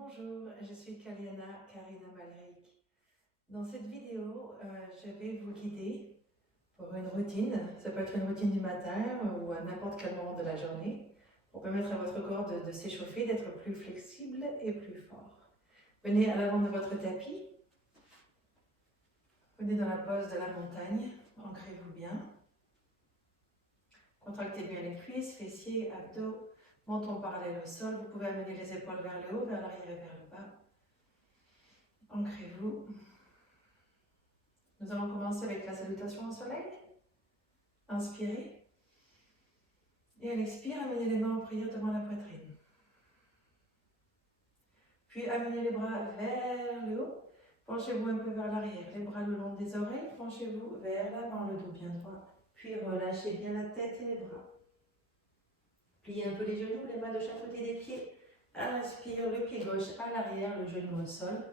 Bonjour, je suis Karina Malric. Dans cette vidéo, je vais vous guider pour une routine. Ça peut être une routine du matin ou à n'importe quel moment de la journée pour permettre à votre corps de s'échauffer, d'être plus flexible et plus fort. Venez à l'avant de votre tapis. Venez dans la pose de la montagne. Ancrez-vous bien. Contractez bien les cuisses, fessiers, abdos. Menton parallèle au sol. Vous pouvez amener les épaules vers le haut, vers l'arrière et vers le bas. Ancrez-vous. Nous allons commencer avec la salutation au soleil. Inspirez. Et à l'expire, amenez les mains en prière devant la poitrine. Puis amenez les bras vers le haut. Penchez-vous un peu vers l'arrière. Les bras le long des oreilles. Penchez-vous vers l'avant, le dos bien droit. Puis relâchez bien la tête et les bras. Pliez un peu les genoux, les mains de chaque côté des pieds. À l'inspire, le pied gauche à l'arrière, le genou au sol.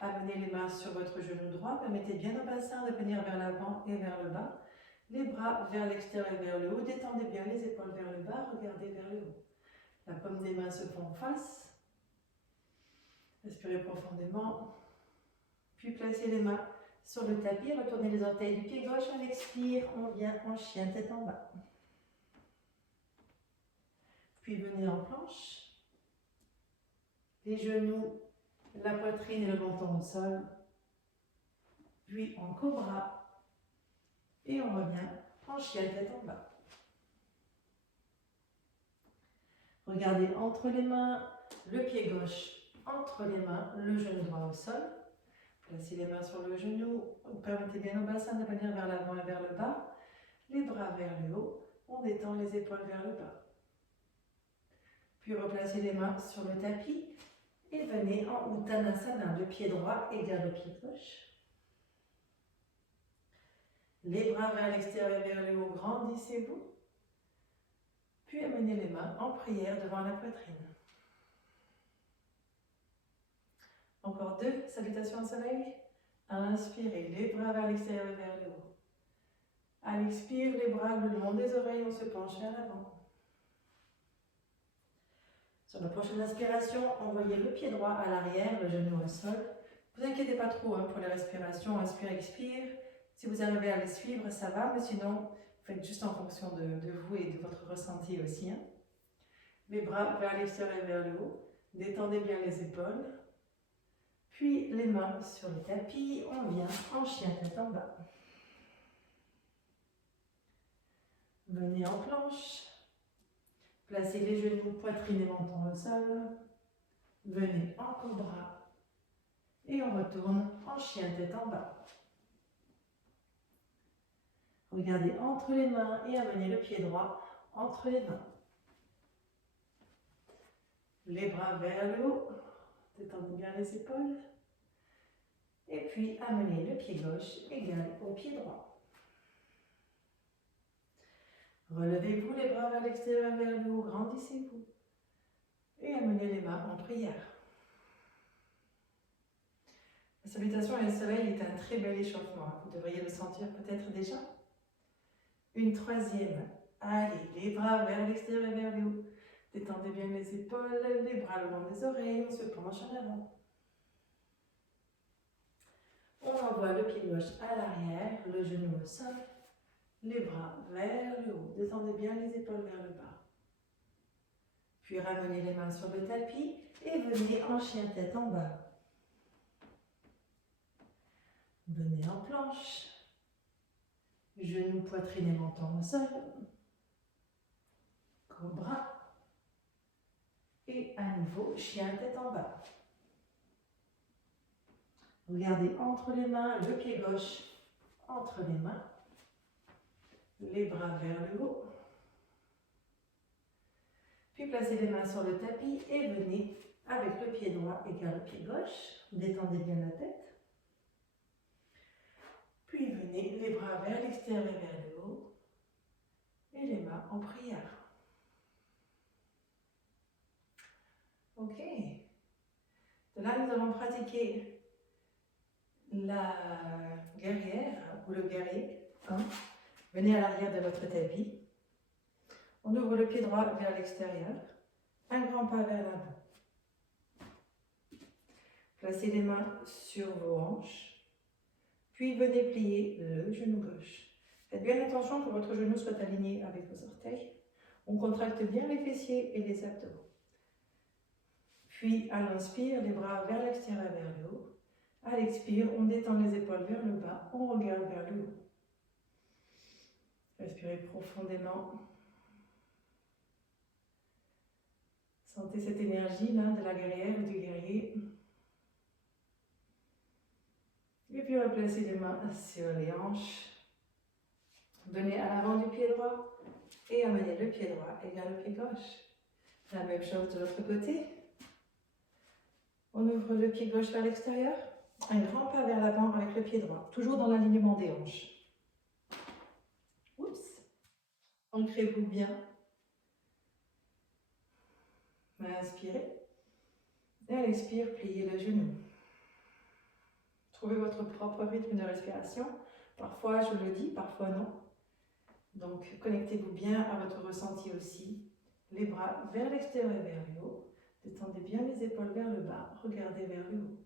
Amenez les mains sur votre genou droit. Permettez bien au bassin de venir vers l'avant et vers le bas. Les bras vers l'extérieur et vers le haut. Détendez bien les épaules vers le bas. Regardez vers le haut. La paume des mains se font face. Respirez profondément. Puis placez les mains sur le tapis. Retournez les orteils du pied gauche. À l'expire, on vient en chien, tête en bas. Puis venez en planche. Les genoux, la poitrine et le menton au sol. Puis en cobra. Et on revient en chien, tête en bas. Regardez entre les mains, le pied gauche entre les mains, le genou droit au sol. Placez les mains sur le genou. Permettez bien au bassin de venir vers l'avant et vers le bas. Les bras vers le haut. On détend les épaules vers le bas. Puis replacez les mains sur le tapis et venez en Uttanasana. Le pied droit égale le pied gauche. Les bras vers l'extérieur et vers le haut, grandissez-vous. Puis amenez les mains en prière devant la poitrine. Encore deux salutations au soleil. Inspirez, les bras vers l'extérieur et vers le haut. À l'expire, les bras le long des oreilles, on se penche vers l'avant. Sur la prochaine inspiration, envoyez le pied droit à l'arrière, le genou au sol. Ne vous inquiétez pas trop pour les respirations, inspire, expire. Si vous arrivez à les suivre, ça va, mais sinon, faites juste en fonction de vous et de votre ressenti aussi. Les bras vers l'extérieur et vers le haut. Détendez bien les épaules. Puis les mains sur le tapis, on vient en chien tête en bas. Venez en planche. Placez les genoux, poitrine et menton au sol. Venez en cobra. Et on retourne en chien tête en bas. Regardez entre les mains et amenez le pied droit entre les mains. Les bras vers le haut. Détendez bien les épaules. Et puis amenez le pied gauche égal au pied droit. Relevez-vous les bras vers l'extérieur vers le haut, grandissez-vous. Et amenez les mains en prière. La salutation à le soleil est un très bel échauffement. Vous devriez le sentir peut-être déjà. Une troisième. Allez, les bras vers l'extérieur et vers le haut. Détendez bien les épaules, les bras le long des oreilles, on se penche en avant. On envoie le pied gauche à l'arrière, le genou au sol, les bras vers le haut. Détendez bien les épaules vers le bas. Puis ramenez les mains sur le tapis et venez en chien tête en bas. Venez en planche. Genoux, poitrine et menton au sol. Cobra. Et à nouveau, chien tête en bas. Regardez entre les mains, le pied gauche entre les mains. Les bras vers le haut. Puis placez les mains sur le tapis et venez avec le pied droit égal au pied gauche. Détendez bien la tête. Puis venez les bras vers l'extérieur et vers le haut. Et les mains en prière. Ok. De là, nous allons pratiquer la guerrière ou le guerrier. Venez à l'arrière de votre tapis. On ouvre le pied droit vers l'extérieur. Un grand pas vers l'avant. Placez les mains sur vos hanches, puis venez plier le genou gauche. Faites bien attention que votre genou soit aligné avec vos orteils. On contracte bien les fessiers et les abdos. Puis à l'inspire, les bras vers l'extérieur, vers le haut. À l'expire, on détend les épaules vers le bas, on regarde vers le haut. Respirez profondément. Sentez cette énergie là de la guerrière ou du guerrier. Et puis replacez les mains sur les hanches. Venez à l'avant du pied droit et amenez le pied droit égal au pied gauche. La même chose de l'autre côté. On ouvre le pied gauche vers l'extérieur. Un grand pas vers l'avant avec le pied droit, toujours dans l'alignement des hanches. Oups. Ancrez-vous bien. Inspirez. Et à l'expire, pliez le genou. Trouvez votre propre rythme de respiration. Parfois, je le dis, parfois non. Donc, connectez-vous bien à votre ressenti aussi. Les bras vers l'extérieur et vers le haut. Détendez bien les épaules vers le bas. Regardez vers le haut.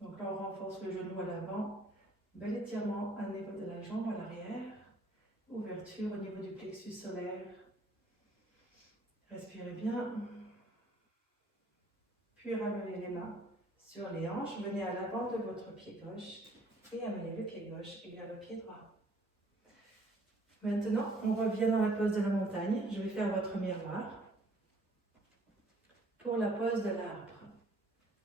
Donc là, on renforce le genou à l'avant. Bel étirement à niveau de la jambe à l'arrière. Ouverture au niveau du plexus solaire. Respirez bien. Puis ramenez les mains sur les hanches. Venez à l'avant de votre pied gauche et amenez le pied gauche égal au pied droit. Maintenant, on revient dans la pose de la montagne. Je vais faire votre miroir pour la pose de l'arbre.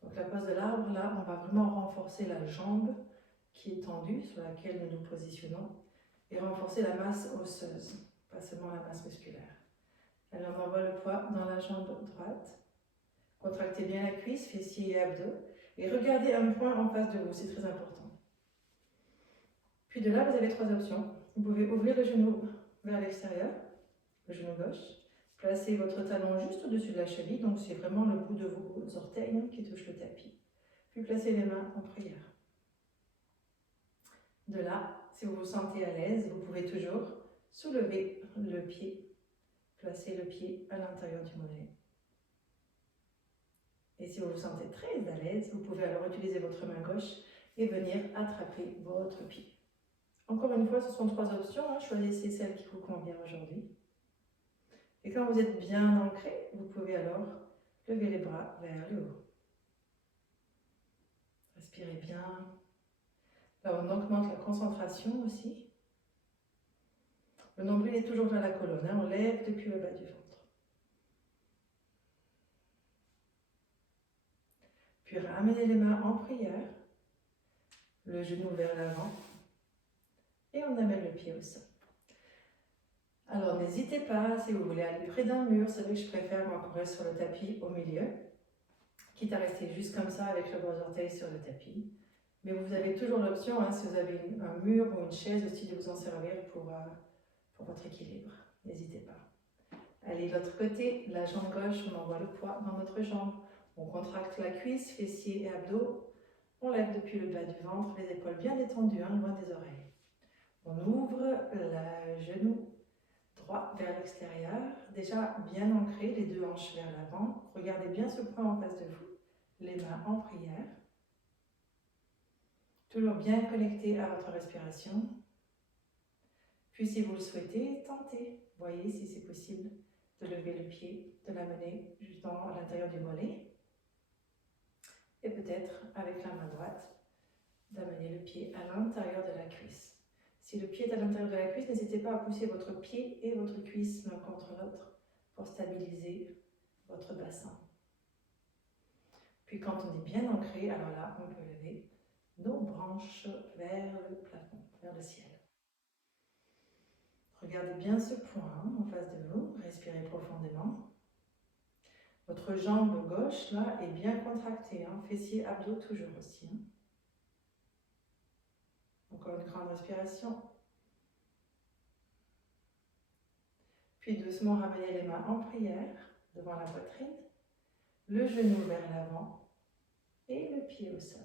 Donc la pose de l'arbre, là, on va vraiment renforcer la jambe qui est tendue, sur laquelle nous nous positionnons, et renforcer la masse osseuse, pas seulement la masse musculaire. Alors on envoie le poids dans la jambe droite. Contractez bien la cuisse, fessiers et abdos, et regardez un point en face de vous, c'est très important. Puis de là, vous avez trois options. Vous pouvez ouvrir le genou vers l'extérieur, le genou gauche. Placez votre talon juste au-dessus de la cheville, donc c'est vraiment le bout de vos orteils qui touche le tapis. Puis placez les mains en prière. De là, si vous vous sentez à l'aise, vous pouvez toujours soulever le pied, placer le pied à l'intérieur du mollet. Et si vous vous sentez très à l'aise, vous pouvez alors utiliser votre main gauche et venir attraper votre pied. Encore une fois, ce sont trois options, choisissez celle qui vous convient aujourd'hui. Et quand vous êtes bien ancré, vous pouvez alors lever les bras vers le haut. Respirez bien. Là, on augmente la concentration aussi. Le nombril est toujours vers la colonne, on lève depuis le bas du ventre. Puis ramenez les mains en prière, le genou vers l'avant, et on amène le pied au sol. Alors n'hésitez pas, si vous voulez aller près d'un mur, c'est vrai que je préfère moi courir sur le tapis au milieu, quitte à rester juste comme ça avec le gros orteil sur le tapis. Mais vous avez toujours l'option, si vous avez un mur ou une chaise aussi, de vous en servir pour votre équilibre. N'hésitez pas. Allez, de l'autre côté, la jambe gauche, on envoie le poids dans notre jambe. On contracte la cuisse, fessiers et abdos. On lève depuis le bas du ventre, les épaules bien détendues, loin des oreilles. On ouvre le genou droit vers l'extérieur, déjà bien ancré, les deux hanches vers l'avant. Regardez bien ce point en face de vous, les mains en prière. Toujours bien connecté à votre respiration. Puis si vous le souhaitez, tentez. Voyez si c'est possible de lever le pied, de l'amener juste à l'intérieur du mollet. Et peut-être, avec la main droite, d'amener le pied à l'intérieur de la cuisse. Si le pied est à l'intérieur de la cuisse, n'hésitez pas à pousser votre pied et votre cuisse l'un contre l'autre pour stabiliser votre bassin. Puis quand on est bien ancré, alors là, on peut lever nos branches vers le plafond, vers le ciel. Regardez bien ce point en face de vous, respirez profondément. Votre jambe gauche, là, est bien contractée, fessiers, abdos toujours aussi. Encore une grande respiration. Puis doucement ramenez les mains en prière devant la poitrine, le genou vers l'avant et le pied au sol.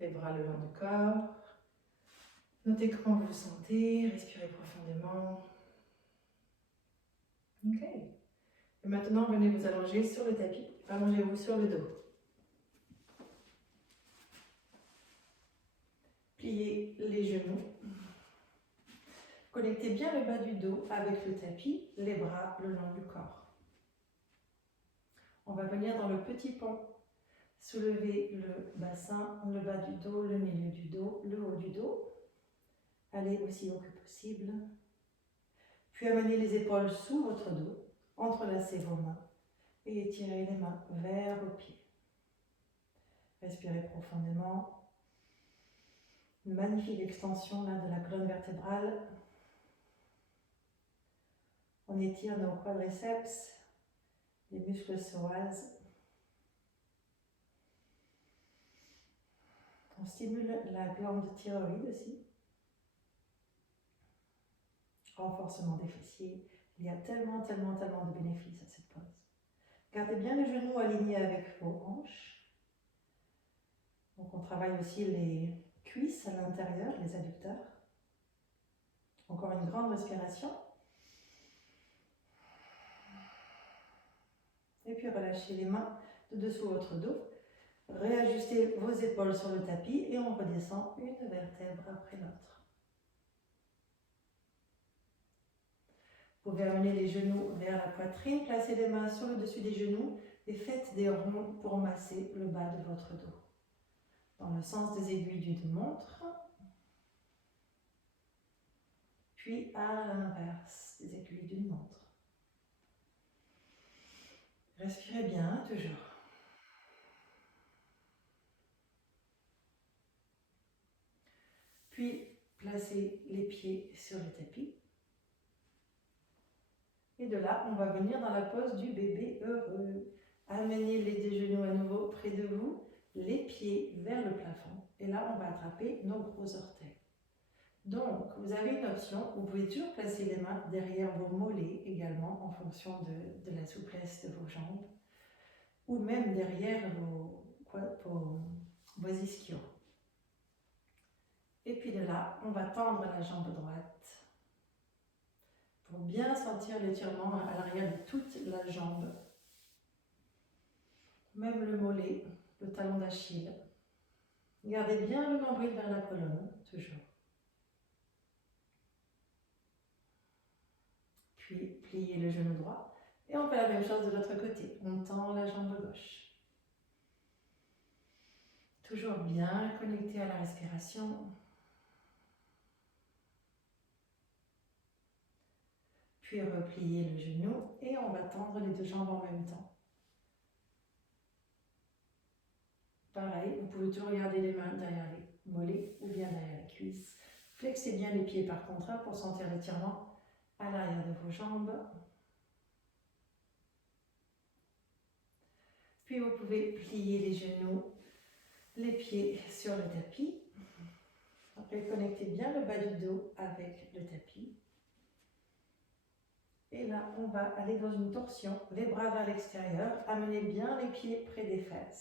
Les bras le long du corps. Notez comment vous vous sentez, respirez profondément. Ok. Et maintenant, venez vous allonger sur le tapis. Allongez-vous sur le dos. Pliez les genoux. Connectez bien le bas du dos avec le tapis, les bras le long du corps. On va venir dans le petit pont. Soulevez le bassin, le bas du dos, le milieu du dos, le haut du dos. Allez aussi haut que possible. Puis amenez les épaules sous votre dos, entrelacez vos mains et étirez les mains vers vos pieds. Respirez profondément. Une magnifique extension là, de la colonne vertébrale. On étire nos quadriceps, les muscles psoas. On stimule la glande thyroïde aussi. Renforcement des fessiers. Il y a tellement de bénéfices à cette pose. Gardez bien les genoux alignés avec vos hanches. Donc on travaille aussi les cuisses à l'intérieur, les adducteurs. Encore une grande respiration. Et puis relâchez les mains de dessous votre dos. Réajustez vos épaules sur le tapis et on redescend une vertèbre après l'autre. Vous pouvez amener les genoux vers la poitrine, placez les mains sur le dessus des genoux et faites des ronds pour masser le bas de votre dos. Dans le sens des aiguilles d'une montre, puis à l'inverse des aiguilles d'une montre. Respirez bien, toujours. Puis, placez les pieds sur le tapis. Et de là, on va venir dans la pose du bébé heureux. Amenez les deux genoux à nouveau près de vous, les pieds vers le plafond. Et là, on va attraper nos gros orteils. Donc, vous avez une option, vous pouvez toujours placer les mains derrière vos mollets également, en fonction de la souplesse de vos jambes, ou même derrière vos ischios. Et puis de là, on va tendre la jambe droite pour bien sentir l'étirement à l'arrière de toute la jambe. Même le mollet, le talon d'Achille. Gardez bien le nombril vers la colonne, toujours. Puis pliez le genou droit. Et on fait la même chose de l'autre côté. On tend la jambe gauche. Toujours bien connecté à la respiration. Puis repliez le genou et on va tendre les deux jambes en même temps. Pareil, vous pouvez toujours garder les mains derrière les mollets ou bien derrière les cuisses. Flexez bien les pieds par contre pour sentir l'étirement à l'arrière de vos jambes. Puis vous pouvez plier les genoux, les pieds sur le tapis. Après, connectez bien le bas du dos avec le tapis. Et là, on va aller dans une torsion, les bras vers l'extérieur. Amenez bien les pieds près des fesses.